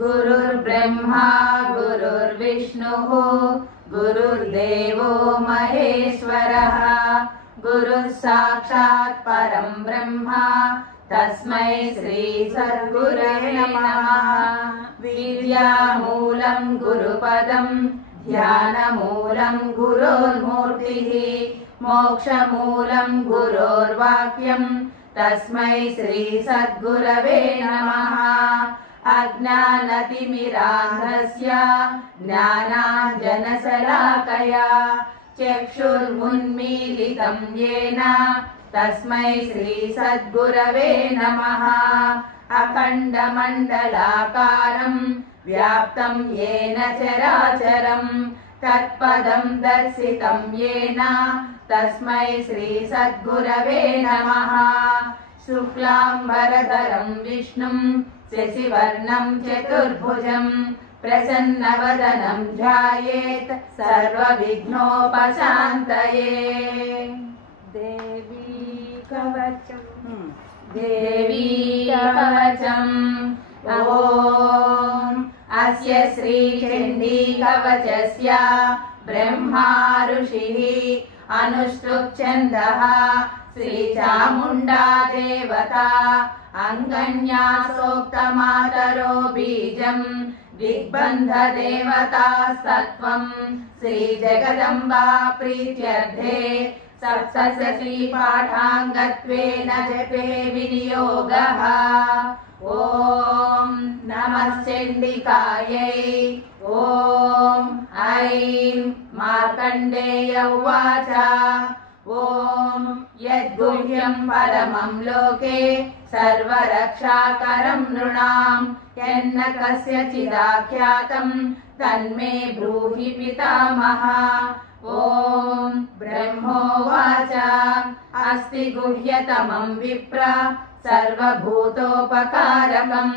गुरुर्ब्रह्मा गुरुर्विष्णुः गुरुर्देवो महेश्वरः गुरुः साक्षात् परं ब्रह्म तस्मै श्री सद्गुरवे नमः। विद्यामूलं गुरुपदं ध्यानमूलं गुरोर्मूर्तिः मोक्षमूलं गुरोर्वाक्यं तस्मै श्री सद्गुरवे नमः। अज्ञानतिमिरान्धस्य ज्ञानाञ्जनशलाकया चक्षुर्मुन्मीलितं येन तस्मै श्री सद्गुरवे नमः। अखण्डमण्डलाकारं व्याप्तं येन चराचरं तत्पदं दर्शितं येन तस्मै श्री सद्गुरवे नमः। शुक्लाम्बरधरं विष्णुं शशिवर्णं चतुर्भुजं प्रसन्नवदनं ध्यायेत् सर्वविघ्नोपशान्तये। देवी कवचम् ॐ अस्य श्रीचण्डीकवचस्य ब्रह्मा ऋषिः अनुष्टुप् छन्दः श्रीचामुण्डा देवता अङ्गन्यासोक्तमातरो बीजं दिग्बन्धदेवतास्तत्त्वं श्रीजगदम्बा प्रीत्यर्थे सप्तशतीपाठाङ्गत्वेन जपे विनियोगः। ॐ नमः चण्डिकायै। ॐ ऐं मार्कण्डेय उवाच ॐ यद्गुह्यं परमं लोके सर्वरक्षाकरं नृणां यन्न कस्यचिदाख्यातं तन्मे ब्रूहि पितामह। ॐ ब्रह्मोवाच अस्ति गुह्यतमं विप्र सर्वभूतोपकारकं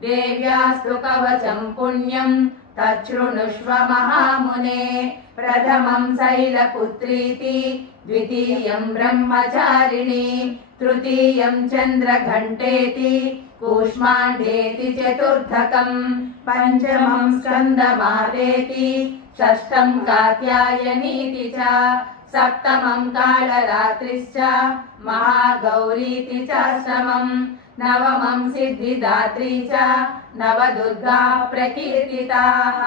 देव्यास्तु कवचं पुण्यं तच्छृणुष्व महामुने। प्रथमं शैलपुत्रीति द्वितीयं ब्रह्मचारिणी तृतीयं चन्द्रघण्टेति कूष्माण्डेति चतुर्थकं पञ्चमं स्कन्दमातेति षष्ठं कात्यायनीति च सप्तमं कालरात्रिश्च महागौरीति चाष्टमं नवमं सिद्धिदात्री च नवदुर्गा प्रकीर्तिताः।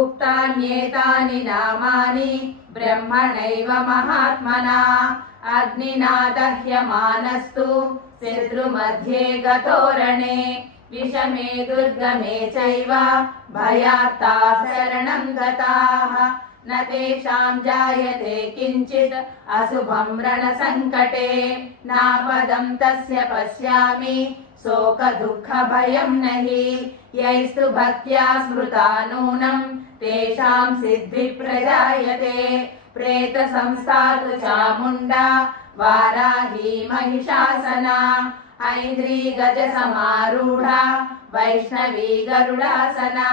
उक्तान्येतानि नामानि ब्रह्मणैव महात्मना अग्निना दह्यमानस्तु शत्रुमध्ये गतोरणे विषमे दुर्गमे चैव भयार्ताः शरणं गताः न तेषां जायते किञ्चित् अशुभं रणसङ्कटे नापदं तस्य पश्यामि शोकदुःखभयं नहि यैस्तु भक्त्या स्मृता नूनं तेषां सिद्धिः प्रजायते। प्रेतसंस्था तु चामुण्डा वाराही महिषासना ऐन्द्री गजसमारूढा वैष्णवी गरुडासना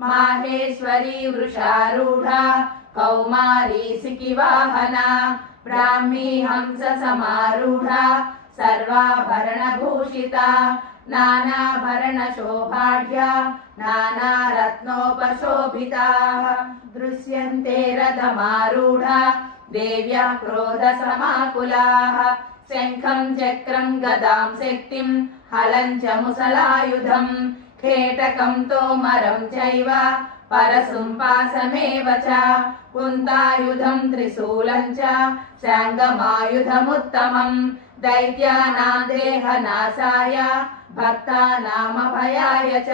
माहेश्वरी वृषारूढा कौमारी सिकिवाहना ब्राह्मी हंससमारूढा सर्वाभरणभूषिता नानाभरणशोभाढ्या नानारत्नोपशोभिताः दृश्यन्ते रथमारूढा देव्याः क्रोधसमाकुलाः शङ्खं चक्रं गदां शक्तिं हलं च मुसलायुधं खेटकं तोमरं चैव परशुम्पासमेव च कुन्तायुधं त्रिशूलं च शाङ्गमायुधमुत्तमं दैत्यानां देहनाशाय भक्तानामभयाय च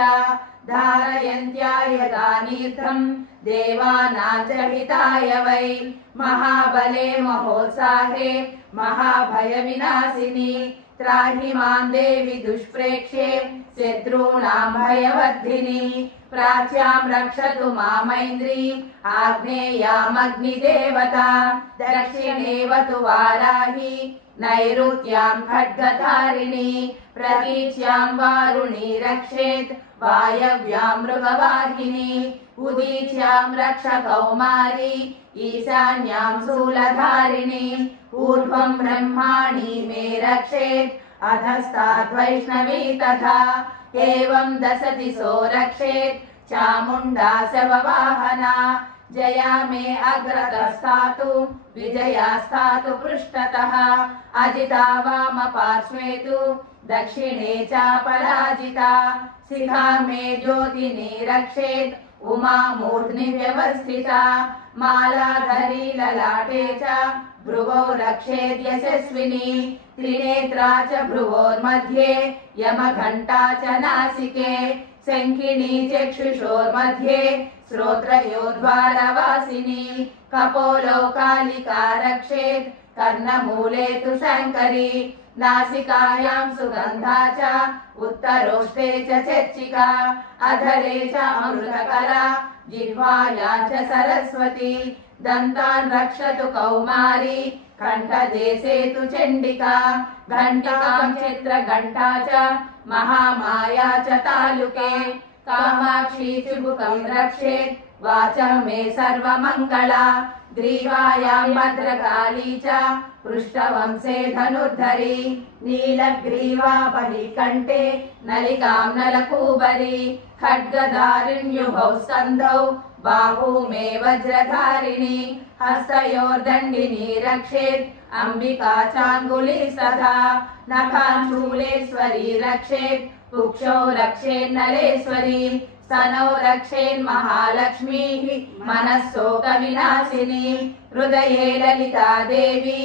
धारयन्त्यायुधानीर्थं देवानां च हिताय वै महाबले महोत्साहे महाभयविनाशिनी त्राहि मां देवि दुष्प्रेक्ष्ये शत्रूणां भयवर्धिनी प्राच्यां रक्षतु मामैन्द्री आग्नेयामग्निदेवता दक्षिणेवतु वाराही नैऋत्यां खड्गधारिणी प्रतीच्यां वारुणी रक्षेत् वायव्यां मृगवाहिनी उदीच्यां रक्ष कौमारी ईशान्यां शूलधारिणी ऊर्ध्वं ब्रह्माणि मे रक्षेत् अधस्ताद्वैष्णवी तथा एवं दशदिशो रक्षेत् चामुण्डा शववाहना जया मे अग्रतस्तातु विजयास्तातु पृष्ठतः अजिता वामपार्श्वे तु दक्षिणे च पराजिता शिखा मे ज्योतिनी रक्षेत् उमा मूर्ध्नि व्यवस्थिता मालाधरी ललाटे च भ्रुवौ रक्षेत् यशस्विनी त्रिनेत्रा च भ्रुवोर्मध्ये यमघण्टा च नासिके शङ्खिनी चक्षुषोर्मध्ये श्रोत्रयोर्द्वारवासिनी कपोलो कालिका रक्षेत् कर्णमूले तु शङ्करी नासिकायां सुगन्धा च उत्तरोष्टे च चर्चिका अधरे च अमृतकरा जिह्वायां च सरस्वती दन्तान् रक्षतु कौमारी कण्ठदेशे तु चण्डिका घण्टिकां चित्रघण्टा च महामाया च तालुके कामाक्षी चिबुकं रक्षेत् वाचा मे सर्वमङ्गला ग्रीवायां भद्रकाली च पृष्ठवंशे धनुर्धरी नीलग्रीवा बलिकण्ठे नलिकां नलकूबरी खड्गधारिण्युभौ स्कन्धौ बाहू मे वज्रधारिणी हस्तयोर्दण्डिनी रक्षेत् अम्बिका चाङ्गुलीस्तथा नखान् शूलेश्वरी रक्षेत् कुक्षौ रक्षेन्नलेश्वरी स्तनौ रक्षेन्महालक्ष्मीः मनःशोकविनाशिनी हृदये ललिता देवी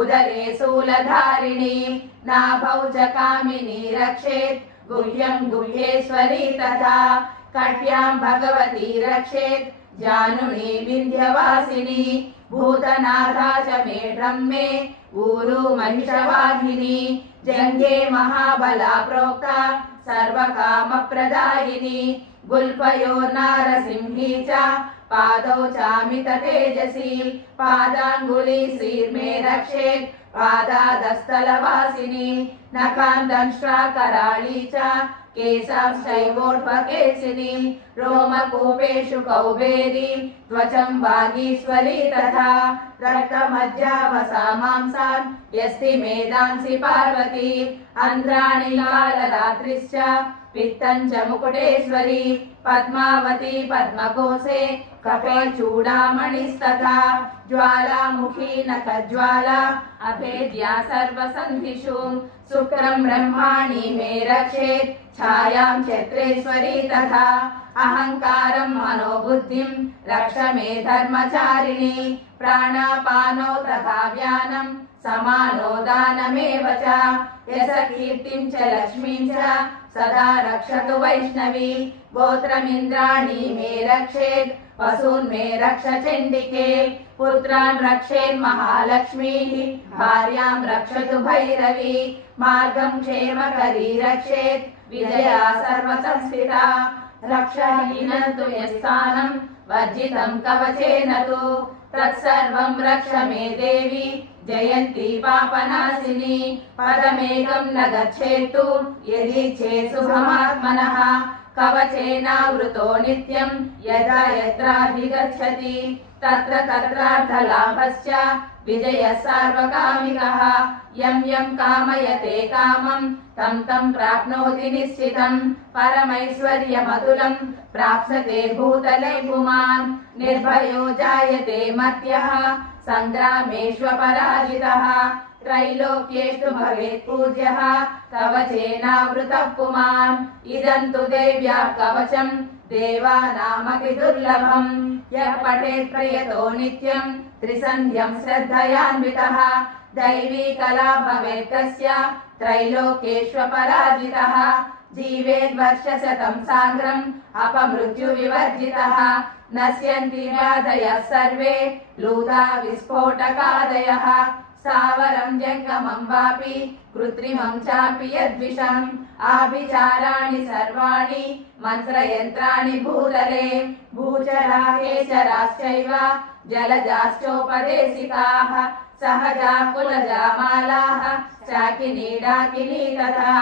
उदरे शूलधारिणी नाभौ च कामिनी रक्षेत् गुह्यं गुह्येश्वरी तथा कट्यां भगवती रक्षेत् जानुनी विन्ध्यवासिनी भूतनाथा च मे ब्रह्मे ऊरू महिषवाहिनी जङ्गे महाबला प्रोक्ता सर्वकामप्रदायिनी गुल्फयोर्नारसिंही च पादौ चामिततेजसी पादाङ्गुली श्रीर्मे रक्षेत् पादादस्थलवासिनी नखान्दंष्ट्रा कराळी च केशांश्चैवोर्ध्वकेशिनी रोमकूपेषु कौबेरी त्वचं वागीश्वरी तथा रक्तमज्जावसा मांसान् यस्ति मेदांसि पार्वती अन्ध्राणि कालरात्रिश्च पित्तं च मुकुटेश्वरी पद्मावती पद्मकोशे कपे चूडामणिस्तथा ज्वालामुखी नखज्वाला अभेद्या सर्वसन्धिषु शुक्रं ब्रह्माणि मे रक्षेत् छायां क्षेत्रेश्वरी तथा अहङ्कारं मनोबुद्धिं रक्ष मे धर्मचारिणी प्राणापानो तथा व्यानं समानो दानमेव च यशकीर्तिं च लक्ष्मीं च सदा रक्षतु वैष्णवी गोत्रमिन्द्राणि मे रक्षेत् वसून् मे रक्ष चण्डिके पुत्रान् रक्षेन्महालक्ष्मीः भार्यां रक्षतु भैरवी मार्गं क्षेमकरी रक्षेत् विजया सर्वसंस्थिता रक्षहीनं तु यस्थानं वर्जितं कवचेन तु तत्सर्वं रक्ष मे देवी जयन्ती पापनाशिनी पदमेकं न गच्छेत्तु यदि चेत् शुभमात्मनः कवचेनावृतो नित्यं यदा यत्राधिगच्छति तत्र तत्रार्थलाभश्च विजयः सार्वकामिकः यं यं कामयते कामं तं तं प्राप्नोति निश्चितं परमैश्वर्यमतुलं प्राप्स्यते भूतले पुमान् निर्भयो जायते मर्त्यः सङ्ग्रामेष्वपराजितः त्रैलोक्येषु भवेत् पूज्यः कवचेनावृतः पुमान् इदं तु देव्याः कवचं देवानामपि दुर्लभम् यः पठेत् प्रयतो नित्यं त्रिसन्ध्यं श्रद्धयान्वितः दैवी कला भवेत् तस्य त्रैलोक्येष्वपराजितः जीवेद्वर्षशतं साग्रम् अपमृत्युविवर्जितः नश्यन्ति व्याधयः सर्वे लूता विस्फोटकादयः स्थावरं जङ्गमं वापि कृत्रिमं चापि यद्विषम् आभिचाराणि सर्वाणि मन्त्रयन्त्राणि भूतले भूचरा केचराश्चैव जलजाश्चोपदेशिकाः सहजा कुलजा मालाः शाकिनी डाकिनी तथा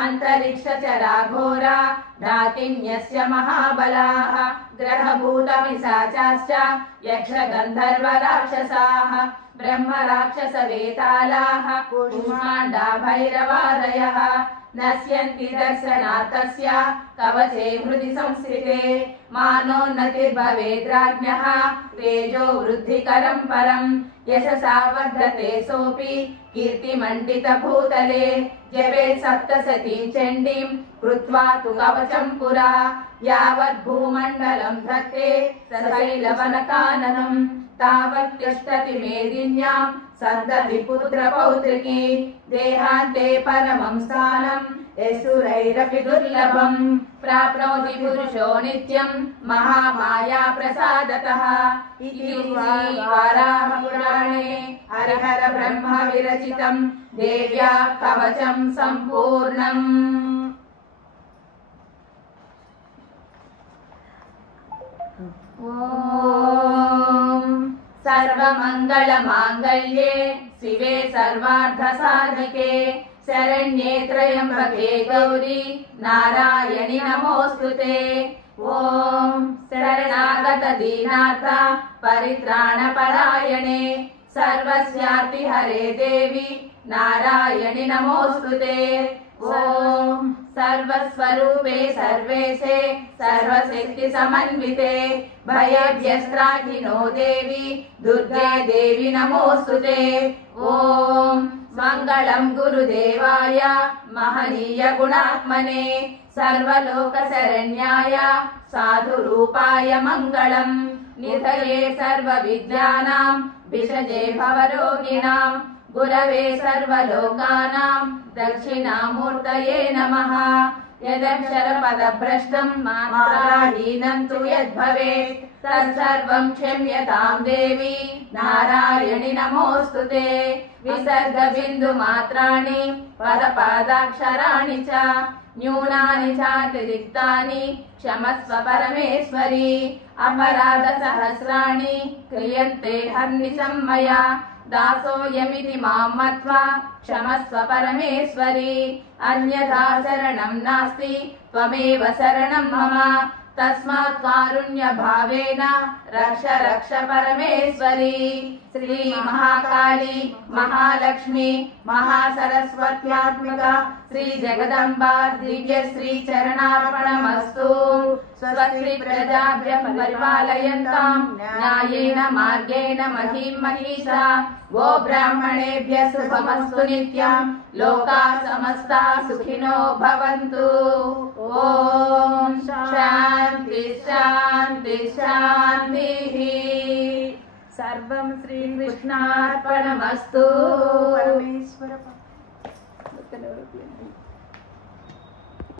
अन्तरिक्षचरा घोरा डाकिन्यस्य महाबलाः ग्रहभूतपिशाचाश्च यक्षगन्धर्वराक्षसाः ब्रह्म राक्षस वेतालाः कूष्माण्डा भैरवादयः नश्यन्ति दर्शनात् कवचे हृदि संस्थिते मानोन्नतिर्भवेद्राज्ञः तेजो वृद्धिकरं परं यशसा वर्धते सोऽपि कीर्तिमण्डितभूतले जपे सप्तशतीं चण्डीं कृत्वा तु कवचं पुरा यावद्भूमण्डलं धत्ते सशैलवनकाननं तावत् तिष्ठति मेदिन्यां सन्तति पुत्रपौत्रिकी देहान्ते परमं स्थानं यशुरैरपि दुर्लभं प्राप्नोति पुरुषो नित्यं महामाया प्रसादतः इति वाराहपुराणे हरिहर ब्रह्म विरचितं देव्या कवचं सम्पूर्णम्। ॐ सर्वमङ्गलमाङ्गल्ये शिवे सर्वार्थसाधके शरण्ये त्र्यम्बके गौरी नारायणि नमोऽस्तुते। ॐ शरणागत दीनार्थ परित्राणपरायणे सर्वस्यापि हरे देवी नारायणि नमोऽस्तुते। ॐ सर्वस्वरूपे सर्वेशे सर्वशक्ति समन्विते भयभ्यस्त्राहिनो देवी दुर्गे देवी नमोऽस्तुते। ॐ मङ्गलं गुरुदेवाय महनीय गुणात्मने सर्वलोकशरण्याय साधुरूपाय मङ्गलं निधये सर्वविद्यानां विषजे भवरोगिणां गुरवे सर्वलोकानां दक्षिणामूर्तये नमः। यदक्षरपदभ्रष्टं मात्राहीनं तु यद्भवेत् तत्सर्वं क्षम्यतां देवी नारायणि नमोऽस्तुते। विसर्गबिन्दुमात्राणि पदपादाक्षराणि च न्यूनानि चातिरिक्तानि क्षमस्व परमेश्वरी। अपराधसहस्राणि क्रियन्ते हर्निशं मया दासोऽयमिति मां मत्वा क्षमस्व परमेश्वरी। अन्यथा शरणं नास्ति त्वमेव शरणं मम तस्मात् कारुण्यभावेन रक्ष रक्ष परमेश्वरी। श्री महाकाली महालक्ष्मी महासरस्वत्यात्मिका श्री जगदम्बा दिव्य श्री चरणार्पणमस्तु। स्वस्ति प्रजाभ्यः परिपालयन्तां न्यायेन मार्गेण महीं महिषा। वो ब्राह्मणेभ्यः शुभमस्तु नित्यं लोकाः समस्ताः सुखिनो भवन्तु। ॐ शान्ति शान्ति शान्तिः। सर्वं श्रीकृष्णार्पणमस्तु। परमेश्वर